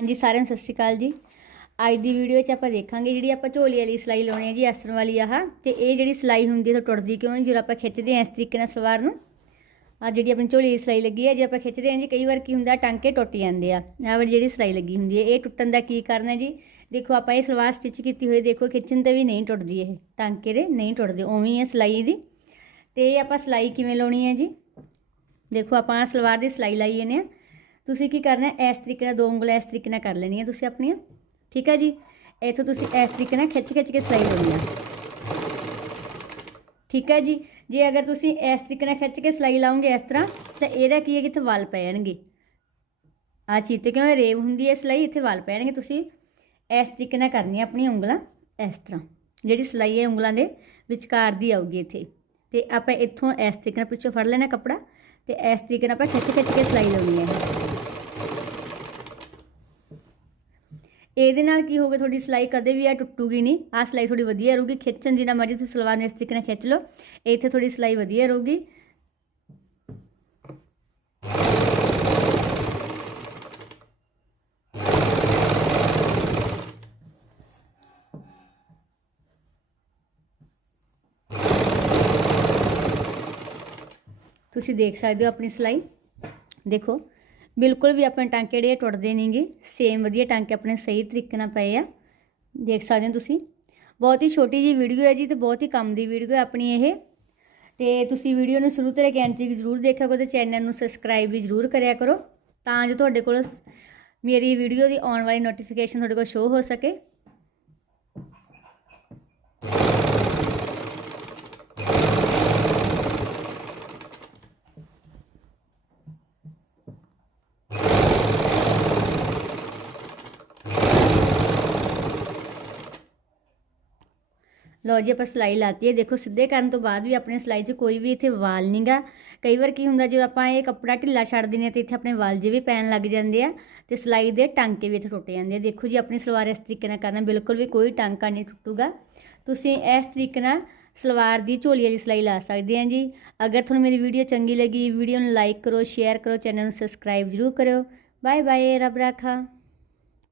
ਹਾਂਜੀ, ਸਾਰਿਆਂ ਨੂੰ ਸਤਿ ਸ਼੍ਰੀ ਅਕਾਲ ਜੀ। ਅੱਜ ਦੀ ਵੀਡੀਓ 'ਚ ਆਪਾਂ ਦੇਖਾਂਗੇ ਜਿਹੜੀ ਆਪਾਂ ਝੋਲੀ ਵਾਲੀ ਸਿਲਾਈ ਲਾਉਣੀ ਹੈ ਜੀ ਅਸਰ ਵਾਲੀ ਆਹ। ਤੇ ਇਹ ਜਿਹੜੀ ਸਿਲਾਈ ਹੁੰਦੀ ਹੈ ਤਾਂ ਟੁੱਟਦੀ ਕਿਉਂ ਨਹੀਂ, ਜਦੋਂ ਆਪਾਂ ਖਿੱਚਦੇ ਹਾਂ ਇਸ ਤਰੀਕੇ ਨਾਲ ਸਲਵਾਰ ਨੂੰ। ਆ ਜਿਹੜੀ ਆਪਣੀ ਝੋਲੀ ਦੀ ਸਿਲਾਈ ਲੱਗੀ ਹੈ, ਜੇ ਆਪਾਂ ਖਿੱਚਦੇ ਹਾਂ ਜੀ, ਕਈ ਵਾਰ ਕੀ ਹੁੰਦਾ, ਟਾਂਕੇ ਟੁੱਟ ਜਾਂਦੇ ਆ। ਆਹ ਵਾਲੀ ਜਿਹੜੀ ਸਿਲਾਈ ਲੱਗੀ ਹੁੰਦੀ ਹੈ, ਇਹ ਟੁੱਟਣ ਦਾ ਕੀ ਕਾਰਨ ਹੈ ਜੀ? ਦੇਖੋ, ਆਪਾਂ ਇਹ ਸਲਵਾਰ ਸਟਿਚ ਕੀਤੀ ਹੋਈ, ਦੇਖੋ, ਖਿੱਚਣ ਤੇ ਵੀ ਨਹੀਂ ਟੁੱਟਦੀ ਇਹ, ਟਾਂਕੇ ਦੇ ਨਹੀਂ ਟੁੱਟਦੇ, ਉਵੇਂ ਹੀ ਹੈ ਸਿਲਾਈ ਦੀ ਤੇ ਇਹ ਆਪਾਂ ਸਿਲਾਈ ਕਿਵੇਂ ਲਾਉਣੀ ਹੈ ਜੀ? ਦੇਖੋ, ਆਪਾਂ ਸਲਵਾਰ ਦੀ ਸਿਲਾਈ ਲਾਈ ਜਾਂਦੇ ਆ ਤੁਸੀਂ ਕੀ ਕਰਨਾ ਇਸ ਤਰੀਕੇ ਨਾਲ ਦੋ ਉਂਗਲਾਂ ਇਸ ਤਰੀਕੇ ਨਾਲ ਕਰ ਲੈਣੀਆਂ ਤੁਸੀਂ ਆਪਣੀਆਂ। ਠੀਕ ਹੈ ਜੀ? ਇੱਥੋਂ ਤੁਸੀਂ ਇਸ ਤਰੀਕੇ ਨਾਲ ਖਿੱਚ ਖਿੱਚ ਕੇ ਸਿਲਾਈ ਲਾਉਣੀ ਆ ਠੀਕ ਹੈ ਜੀ? ਜੇ ਅਗਰ ਤੁਸੀਂ ਇਸ ਤਰੀਕੇ ਨਾਲ ਖਿੱਚ ਕੇ ਸਿਲਾਈ ਲਾਉਂਗੇ ਇਸ ਤਰ੍ਹਾਂ, ਤਾਂ ਇਹਦਾ ਕੀ ਹੈ ਕਿ ਇੱਥੇ ਵਾਲ ਪੈ ਜਾਣਗੇ ਆ ਚੀਜ਼ ਤੇ ਕਿਉਂ ਰੇਵ ਹੁੰਦੀ ਹੈ ਸਿਲਾਈ? ਇੱਥੇ ਵਾਲ ਪੈ ਜਾਣਗੇ ਤੁਸੀਂ। ਇਸ ਤਰੀਕੇ ਨਾਲ ਕਰਨੀ ਆਪਣੀਆਂ ਉਂਗਲਾਂ ਇਸ ਤਰ੍ਹਾਂ। ਜਿਹੜੀ ਸਿਲਾਈ ਹੈ ਉਂਗਲਾਂ ਦੇ ਵਿਚਕਾਰ ਦੀ ਆਊਗੀ ਇੱਥੇ। ਤੇ ਆਪਾਂ ਇੱਥੋਂ ਇਸ ਤਰੀਕੇ ਨਾਲ ਪਿੱਛੋਂ ਫੜ ਲੈਣਾ ਕੱਪੜਾ, ਤੇ ਇਸ ਤਰੀਕੇ ਨਾਲ ਆਪਾਂ ਖਿੱਚ ਖਿੱਚ ਕੇ ਸਿਲਾਈ ਲਾਉਣੀ ਹੈ ਇਹ ਇਹਦੇ ਨਾਲ ਕੀ ਹੋਊਗਾ? ਤੁਹਾਡੀ ਸਿਲਾਈ ਕਦੇ ਵੀ ਆ ਟੁੱਟੂਗੀ ਨਹੀਂ। ਆ ਸਿਲਾਈ ਥੋੜੀ ਵਧੀਆ ਰਹੂਗੀ। ਖਿੱਚਣ ਜਿੰਨਾ ਮਰਜ਼ੀ ਤੁਸੀਂ ਸਲਵਾਰ ਨੂੰ ਇਸ ਤਰੀਕੇ ਨਾਲ ਖਿੱਚ ਲਓ। ਇੱਥੇ ਥੋੜੀ ਸਿਲਾਈ ਵਧੀਆ ਰਹੂਗੀ। ਤੁਸੀਂ ਦੇਖ ਸਕਦੇ ਹੋ ਆਪਣੀ ਸਿਲਾਈ। ਦੇਖੋ ਬਿਲਕੁਲ ਵੀ ਆਪਣੇ ਟਾਂਕੇ ਜਿਹੜੇ ਟੁੱਟਦੇ ਨਹੀਂਗੇ ਸੇਮ ਵਧੀਆ ਟਾਂਕੇ ਆਪਣੇ ਸਹੀ ਤਰੀਕੇ ਨਾਲ ਪਏ ਆ। ਦੇਖ ਸਕਦੇ ਹੋ ਤੁਸੀਂ। ਬਹੁਤ ਹੀ ਛੋਟੀ ਜੀ ਵੀਡੀਓ ਹੈ ਜੀ ਤੇ ਬਹੁਤ ਹੀ ਕੰਮ ਦੀ ਵੀਡੀਓ ਹੈ ਆਪਣੀ ਇਹ। ਤੇ ਤੁਸੀਂ ਵੀਡੀਓ ਨੂੰ ਸ਼ੁਰੂ ਤੋਂ ਲੈ ਕੇ ਅੰਤ ਤੱਕ ਜ਼ਰੂਰ ਦੇਖਿਆ ਕਰੋ ਤੇ ਚੈਨਲ ਨੂੰ ਸਬਸਕ੍ਰਾਈਬ ਵੀ ਜ਼ਰੂਰ ਕਰਿਆ ਕਰੋ ਤਾਂ ਜੋ ਤੁਹਾਡੇ ਕੋਲ ਮੇਰੀ ਵੀਡੀਓ ਦੀ ਆਉਣ ਵਾਲੀ ਨੋਟੀਫਿਕੇਸ਼ਨ ਤੁਹਾਡੇ ਕੋਲ ਸ਼ੋ ਹੋ ਸਕੇ। ਲਓ ਜੀ, ਆਪਾਂ ਸਿਲਾਈ ਲਾਤੀ ਹੈ। ਦੇਖੋ, ਸਿੱਧੇ ਕਰਨ ਤੋਂ ਬਾਅਦ ਵੀ ਆਪਣੇ ਸਿਲਾਈ 'ਚ ਕੋਈ ਵੀ ਇੱਥੇ ਵਾਲ ਨਹੀਂਗਾ ਕਈ ਵਾਰ ਕੀ ਹੁੰਦਾ, ਜਦੋਂ ਆਪਾਂ ਇਹ ਕੱਪੜਾ ਢਿੱਲਾ ਛੱਡ ਦਿੰਦੇ ਹਾਂ ਤੇ ਇੱਥੇ ਆਪਣੇ ਵਾਲ ਜੇ ਵੀ ਪੈਣ ਲੱਗ ਜਾਂਦੇ ਆ ਤੇ ਸਿਲਾਈ ਦੇ ਟਾਂਕੇ ਵੀ ਇੱਥੇ ਟੁੱਟ ਜਾਂਦੇ ਆ। ਦੇਖੋ ਜੀ, ਆਪਣੀ ਸਲਵਾਰ ਇਸ ਤਰੀਕੇ ਨਾਲ ਕਰਨਾ, ਬਿਲਕੁਲ ਵੀ ਕੋਈ ਟਾਂਕਾ ਨਹੀਂ ਟੁੱਟੂਗਾ। ਤੁਸੀਂ ਇਸ ਤਰੀਕੇ ਨਾਲ ਸਲਵਾਰ ਦੀ ਝੋਲੀ ਵਾਲੀ ਸਿਲਾਈ ਲਾ ਸਕਦੇ ਆ ਜੀ। ਅਗਰ ਤੁਹਾਨੂੰ ਮੇਰੀ ਵੀਡੀਓ ਚੰਗੀ ਲੱਗੀ, ਵੀਡੀਓ ਨੂੰ ਲਾਈਕ ਕਰੋ, ਸ਼ੇਅਰ ਕਰੋ, ਚੈਨਲ ਨੂੰ ਸਬਸਕ੍ਰਾਈਬ ਜ਼ਰੂਰ ਕਰਿਓ। ਬਾਏ ਬਾਏ ਰੱਬ ਰਾਖਾ।